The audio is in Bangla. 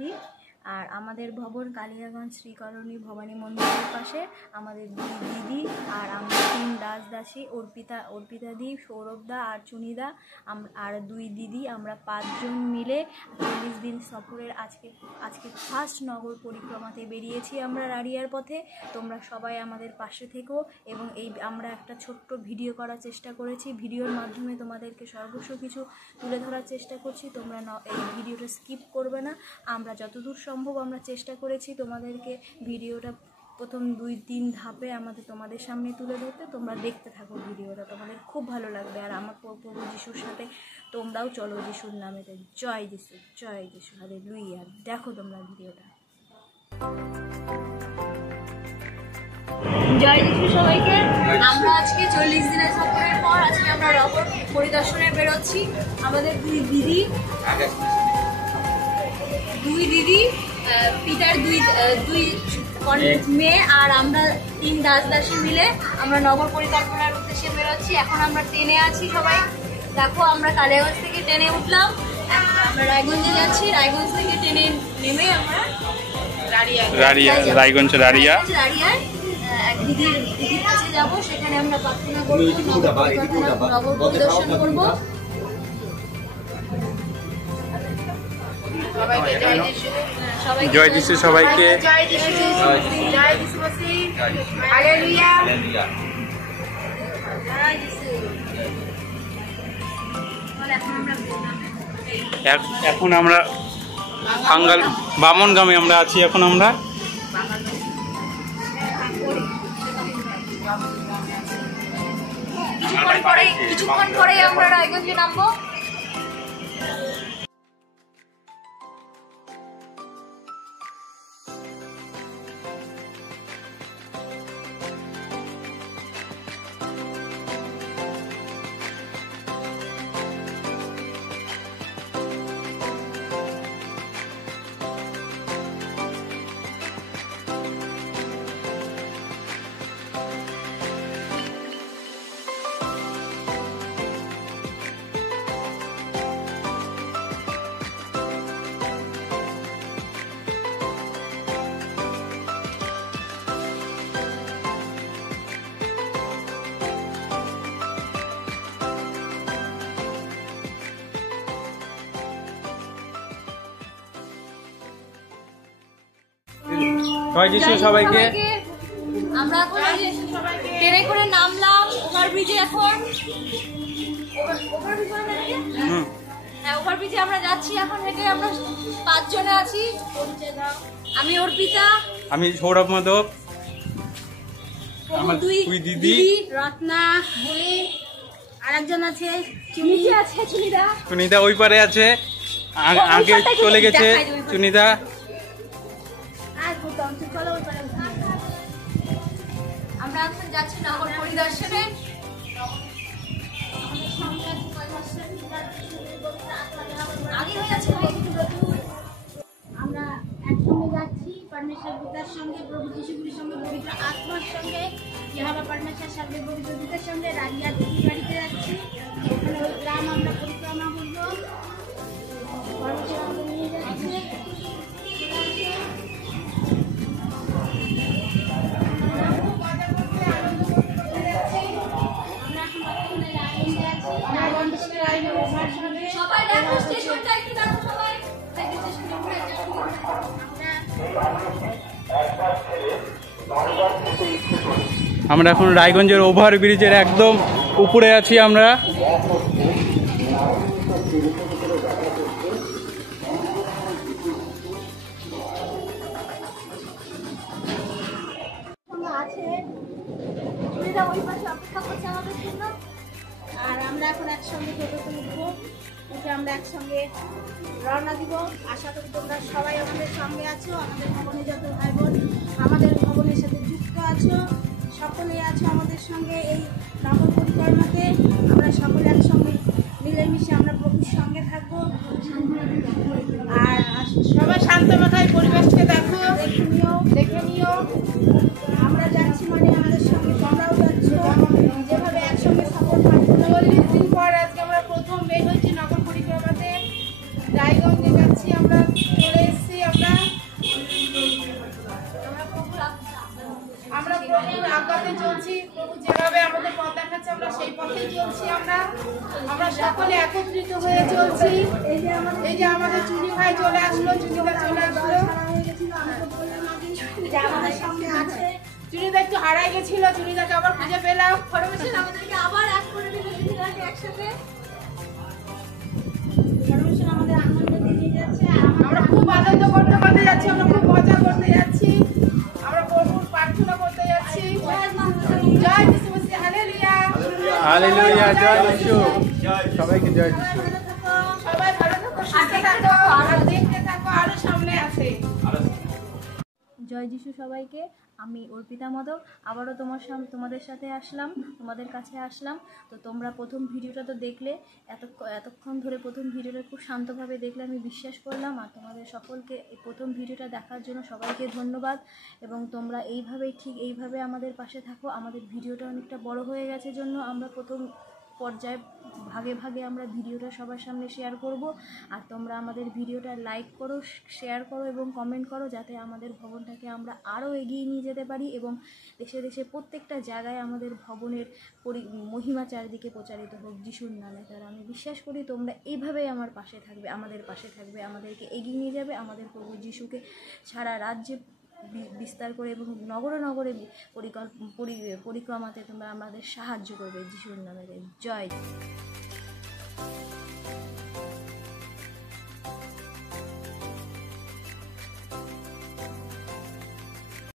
দিই। আর আমাদের ভবন কালিয়াগঞ্জ শ্রীকরণী ভবানী মন্দিরের পাশে আমাদের দুই দিদি আর আমরা 3 দাসী অর্পিতা দি, সৌরভ দা আর চুনিদা আর 2 দিদি, আমরা 5 জন মিলে 40 দিন সফরের আজকে ফার্স্ট নগর পরিক্রমাতে বেরিয়েছি আমরা রাড়িয়ার পথে। তোমরা সবাই আমাদের পাশে থেকো এবং আমরা একটা ছোট্ট ভিডিও করার চেষ্টা করেছি। ভিডিওর মাধ্যমে তোমাদেরকে সর্বস্ব কিছু তুলে ধরার চেষ্টা করছি। তোমরা এই ভিডিওটা স্কিপ করবে না। আমরা যতদূর সম্ভব আমরা চেষ্টা করেছি তোমাদেরকে ভিডিওটা প্রথম 2-3 ধাপে তোমাদের সামনে তুলে ধরতে। তোমরা দেখতে থাকো ভিডিওটা, তোমাদের খুব ভালো লাগবে। আর আমার প্রভু যিশুর সাথে তোমরাও চলো যিশুর নামে। জয় যিশু, জয় যিশু, হালেলুয়া। দেখো তোমরা ভিডিওটা। জয় যিশু সবাইকে। আমরা আজকে 40 দিনের সফরের পর আজকে আমরা নগর পরিদর্শনে বেরোচ্ছি। আমাদের দুই দিদি পিতার দুই মেয়ে আর আমরা 3 দাসী মিলে আমরা নগর পরিকল্পনার উদ্দেশ্যে বেরোচ্ছি। এখন আমরা ট্রেনে আছি সবাই। দেখো আমরা কালিয়াগঞ্জ থেকে ট্রেনে উঠলাম, আমরা রায়গঞ্জে যাচ্ছি। রায়গঞ্জ থেকে ট্রেনে নেমে আমরা রায়গঞ্জ রাড়িয়ার এক দিদির কাছে যাবো। সেখানে আমরা প্রার্থনা করবো, নগর পরিদর্শন করবো। জয় যিশু সবাইকে। এখন আমরা বামনগামে আমরা আছি। এখন আমরা কিছুক্ষণ পরে আমরা রায়গঞ্জে নামবো। জয় যিশু সবাইকে। আমরা এখন ট্রেনে করে নামলাম ওভারব্রিজে। এখন ওভারব্রিজে আমরা যাচ্ছি এখন হেঁটে। আমরা 5 জনে আছি। আমি অর্পিতা, আমি সৌরভ মাধব, আমার 2 দিদি রত্না, বলি আরেকজন আছে চুনিদা ওই পারে আছে, আগে চলে গেছে চুনিদা। আমরা এখন যাচ্ছি নগর পরিদর্শনে। আমরা একসঙ্গে যাচ্ছি পরমেশ্বর পিতার সঙ্গে, প্রভু যিশুর সঙ্গে, পবিত্র আত্মার সঙ্গে, ইহোবা পরমেশ্বর সঙ্গে, পবিত্র পিতার সঙ্গে রাড়িয়ার দিদির বাড়িতে যাচ্ছি। ওখানে ওই গ্রাম আমরা পরিক্রমা করবো। পরমেশ্বর আমাদের নিয়ে যাচ্ছে। আমরা এখন রায়গঞ্জের ওভারব্রিজের একদম উপরে আছি। আমরা আর আমরা এখন একসঙ্গে টোটোতে উঠবো, উঠে আমরা একসঙ্গে রওনা দিব। আশা করি তোমরা সবাই আমাদের সঙ্গে আছো। আমাদের ভবনে যত ভাই বোন আমাদের ভবনের সাথে যুক্ত আছো, সকলেই আছো আমাদের সঙ্গে এই নগর পরিক্রমাতে। আমরা সকলে একসঙ্গে মিলেমিশে আমরা প্রভুর সঙ্গে থাকবো। আর সবাই শান্ত মাথায় পরিবেশকে দেখে নিও। আমরা যাচ্ছি মানে আমাদের সঙ্গে তোমরাও যাচ্ছ। যেভাবে একসঙ্গে সফর হয়। 40 দিন পর আজকে আমরা প্রথম বের হয়েছি নগর পরিক্রমাতে। রায়গঞ্জে যাচ্ছি, আমরা চলে এসেছি। আমরা প্রভুর আজ্ঞাতে চলছি, প্রভু যেভাবে আমাদের পথ দেখাচ্ছে আমরা সেই পথে চলছি। আমরা সকলে একত্রিত হয়ে চলছি। এই যে আমাদের চুনি ভাই চলে আসলো, চুনিদা চলে আসলো, আমাদের সামনে আছে। চুনিদা একটু হারাই গেছিল, চুনিদাকে আবার খুঁজে পেলাম। ফরমেশন আমাদেরকে আবার এক করে দিল, চুনিদাকে একসাথে। ফরমেশন আমাদের আনন্দ দিয়ে যাচ্ছে। আমরা খুব আনন্দ করতে করতে যাচ্ছি, আমরা খুব মজা করতে যাচ্ছি, আমরা প্রভুর প্রার্থনা করতে যাচ্ছি। জয় যিশু মসিহ, হালেলুয়া হালেলুয়া, জয় যিশু। সবাইকে জয় যিশু। সবাই ভালো থাকো, সুস্থ থাকো, আর দেখতে থাকো, আরো সামনে আছে। জয় যিশু সবাইকে। আমি অর্পিতা মদক আবারও তোমাদের সাথে আসলাম, তোমাদের কাছে আসলাম। তো তোমরা প্রথম ভিডিওটা তো দেখলে, এতক্ষণ ধরে প্রথম ভিডিওটা খুব শান্তভাবে দেখলে, আমি বিশ্বাস করলাম। আর তোমাদের সকলকে এই প্রথম ভিডিওটা দেখার জন্য সবাইকে ধন্যবাদ। এবং তোমরা ঠিক এইভাবে আমাদের পাশে থাকো। আমাদের ভিডিওটা অনেকটা বড় হয়ে গেছে জন্য আমরা প্রথম পর্যায়ে ভাগে ভাগে আমরা ভিডিওটা সবার সামনে শেয়ার করব। আর তোমরা আমাদের ভিডিওটা লাইক করো, শেয়ার করো এবং কমেন্ট করো, যাতে আমাদের ভবনটাকে আমরা আরও এগিয়ে নিয়ে যেতে পারি এবং দেশে দেশে প্রত্যেকটা জায়গায় আমাদের ভবনের মহিমা চারদিকে প্রচারিত হোক যিশুর নামে। তার আমি বিশ্বাস করি তোমরা এইভাবেই আমাদের পাশে থাকবে, আমাদেরকে এগিয়ে নিয়ে যাবে। আমাদের প্রভু যিশুকে সারা রাজ্যে বিস্তার করে এবং নগরে নগরে পরিক্রমাতে তোমরা আমাদের সাহায্য করবে যিশুর নামে। জয়।